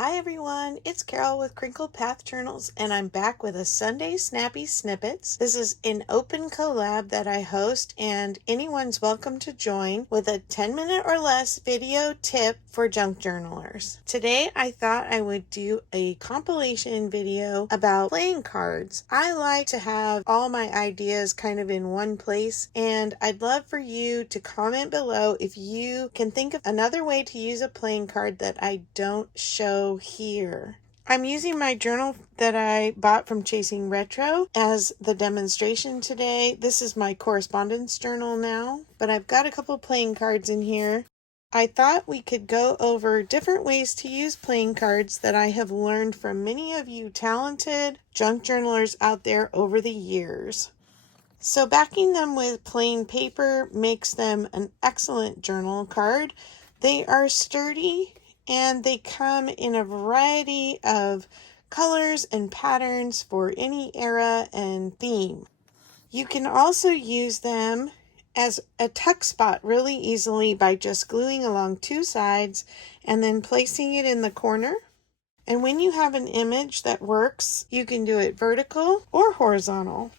Hi everyone, it's Carol with CrinkledPath Journals, and I'm back with a Sunday Snappy Snippets. This is an open collab that I host, and anyone's welcome to join with a 10-minute or less video tip for junk journalers. Today I thought I would do a compilation video about playing cards. I like to have all my ideas kind of in one place, and I'd love for you to comment below if you can think of another way to use a playing card that I don't show here. I'm using my journal that I bought from Chasing Retro as the demonstration today. This is my correspondence journal now, but I've got a couple playing cards in here. I thought we could go over different ways to use playing cards that I have learned from many of you talented junk journalers out there over the years. So backing them with plain paper makes them an excellent journal card. They are sturdy and they come in a variety of colors and patterns for any era and theme. You can also use them as a tuck spot really easily by just gluing along two sides and then placing it in the corner. And when you have an image that works, you can do it vertical or horizontal.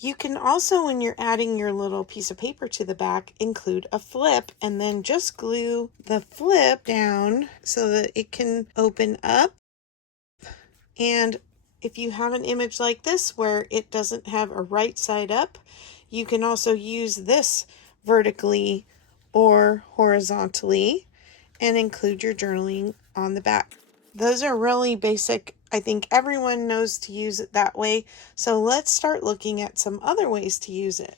You can also, when you're adding your little piece of paper to the back, include a flip and then just glue the flip down so that it can open up. And if you have an image like this where it doesn't have a right side up, you can also use this vertically or horizontally and include your journaling on the back. Those are really basic. I think everyone knows to use it that way. So let's start looking at some other ways to use it.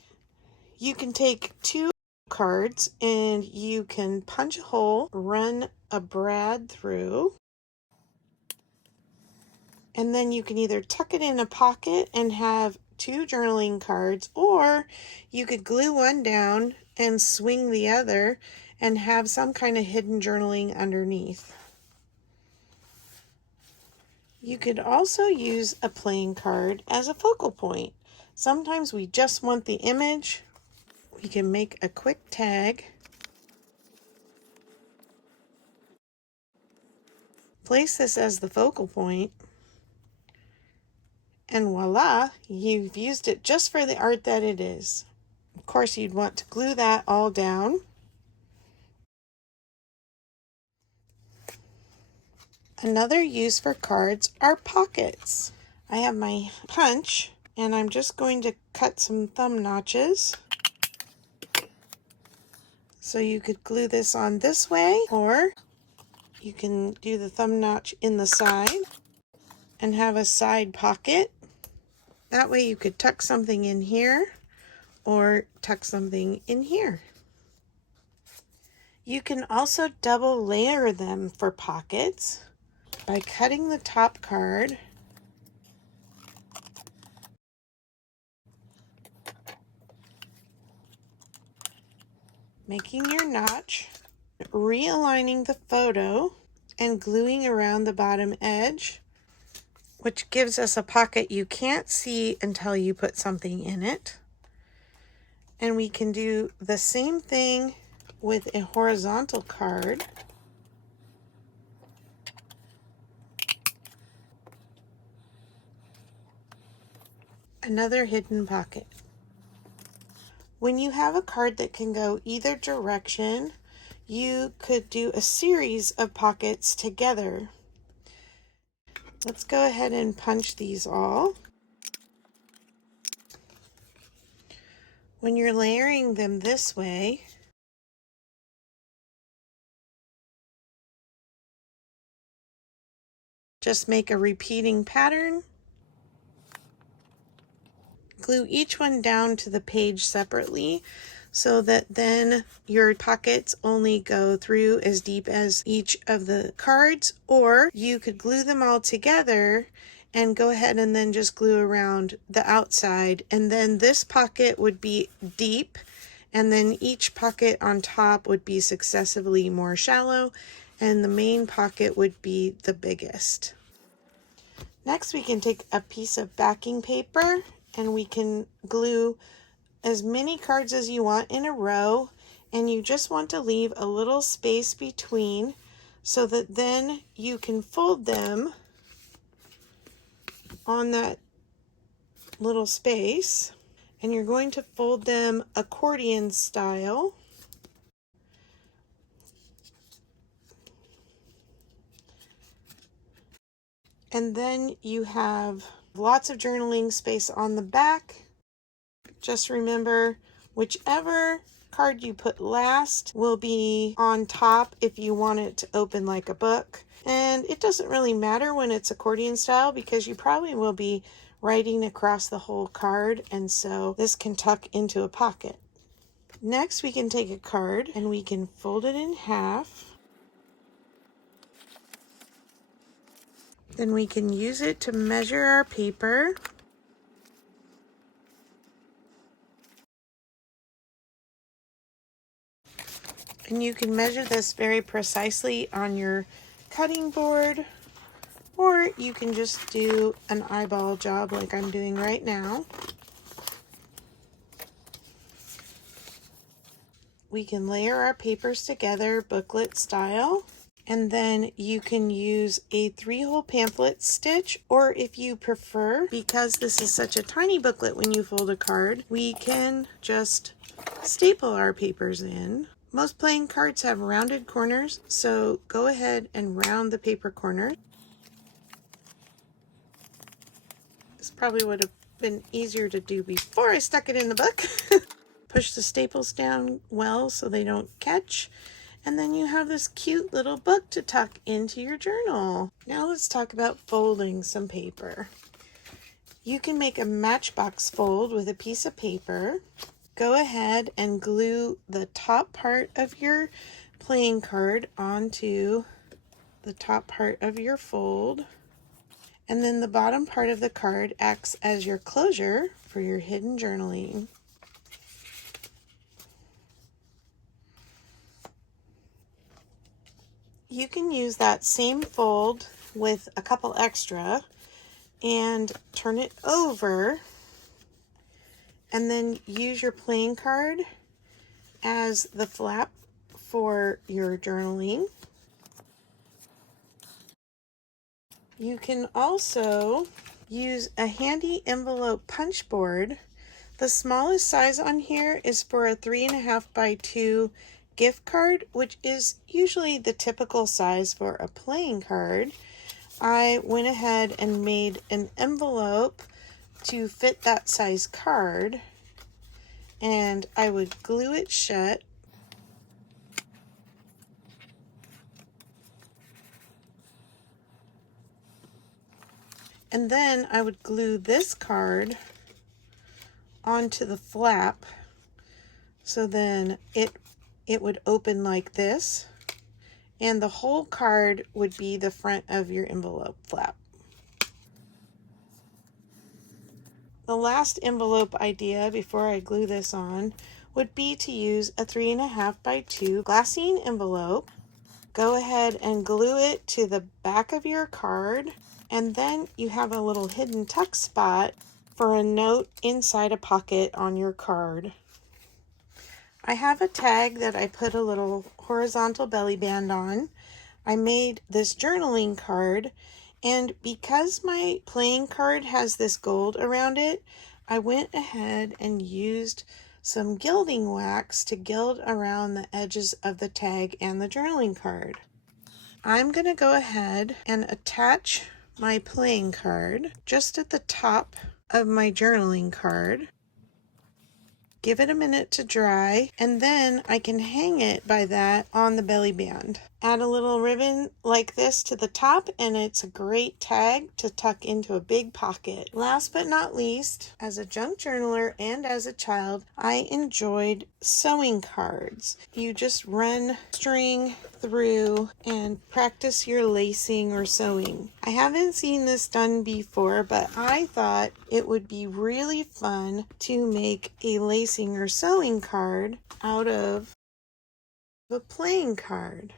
You can take two cards and you can punch a hole, run a brad through, and then you can either tuck it in a pocket and have two journaling cards, or you could glue one down and swing the other and have some kind of hidden journaling underneath. You could also use a playing card as a focal point. Sometimes we just want the image. We can make a quick tag, place this as the focal point, and voila, you've used it just for the art that it is. Of course, you'd want to glue that all down. Another use for cards are pockets. I have my punch and I'm just going to cut some thumb notches. So you could glue this on this way, or you can do the thumb notch in the side and have a side pocket. That way you could tuck something in here or tuck something in here. You can also double layer them for pockets by cutting the top card, making your notch, realigning the photo, and gluing around the bottom edge, which gives us a pocket you can't see until you put something in it. And we can do the same thing with a horizontal card. Another hidden pocket. When you have a card that can go either direction, you could do a series of pockets together. Let's go ahead and punch these all. When you're layering them this way, just make a repeating pattern. Glue each one down to the page separately so that then your pockets only go through as deep as each of the cards, or you could glue them all together and go ahead and then just glue around the outside, and then this pocket would be deep and then each pocket on top would be successively more shallow and the main pocket would be the biggest. Next, we can take a piece of backing paper and we can glue as many cards as you want in a row, and you just want to leave a little space between so that then you can fold them on that little space, and you're going to fold them accordion style. And then you have lots of journaling space on the back. Just remember, whichever card you put last will be on top if you want it to open like a book. And it doesn't really matter when it's accordion style because you probably will be writing across the whole card, and so this can tuck into a pocket. Next, we can take a card and we can fold it in half. Then we can use it to measure our paper. And you can measure this very precisely on your cutting board, or you can just do an eyeball job like I'm doing right now. We can layer our papers together booklet style, and then you can use a 3-hole pamphlet stitch, or if you prefer, because this is such a tiny booklet when you fold a card, we can just staple our papers in. Most playing cards have rounded corners, so go ahead and round the paper corners. This probably would have been easier to do before I stuck it in the book. Push the staples down well so they don't catch, and then you have this cute little book to tuck into your journal. Now let's talk about folding some paper. You can make a matchbox fold with a piece of paper. Go ahead and glue the top part of your playing card onto the top part of your fold, and then the bottom part of the card acts as your closure for your hidden journaling. You can use that same fold with a couple extra and turn it over, and then use your playing card as the flap for your journaling. You can also use a handy envelope punch board. The smallest size on here is for a 3.5 by 2 gift card, which is usually the typical size for a playing card. I went ahead and made an envelope to fit that size card, and I would glue it shut. And then I would glue this card onto the flap, so then it would open like this, and the whole card would be the front of your envelope flap. The last envelope idea before I glue this on would be to use a 3.5 by 2 glassine envelope. Go ahead and glue it to the back of your card, and then you have a little hidden tuck spot for a note inside a pocket on your card. I have a tag that I put a little horizontal belly band on. I made this journaling card, and because my playing card has this gold around it, I went ahead and used some gilding wax to gild around the edges of the tag and the journaling card. I'm going to go ahead and attach my playing card just at the top of my journaling card. Give it a minute to dry, and then I can hang it by that on the belly band. Add a little ribbon like this to the top, and it's a great tag to tuck into a big pocket. Last but not least, as a junk journaler and as a child, I enjoyed sewing cards. You just run string through and practice your lacing or sewing. I haven't seen this done before, but I thought it would be really fun to make a lacing or sewing card out of a playing card.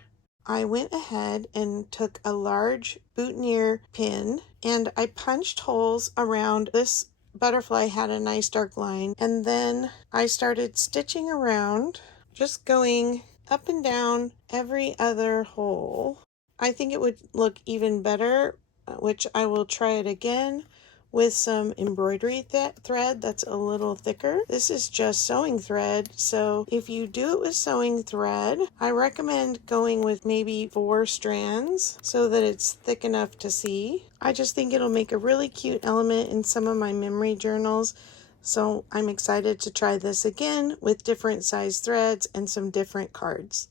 I went ahead and took a large boutonniere pin and I punched holes around this butterfly. Had a nice dark line, and then I started stitching around, just going up and down every other hole. I think it would look even better, which I will try it again with some embroidery thread that's a little thicker. This is just sewing thread, so if you do it with sewing thread, I recommend going with maybe 4 strands so that it's thick enough to see. I just think it'll make a really cute element in some of my memory journals, so I'm excited to try this again with different size threads and some different cards.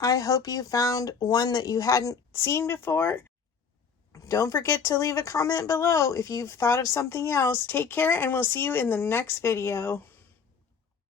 I hope you found one that you hadn't seen before. Don't forget to leave a comment below if you've thought of something else. Take care, and we'll see you in the next video.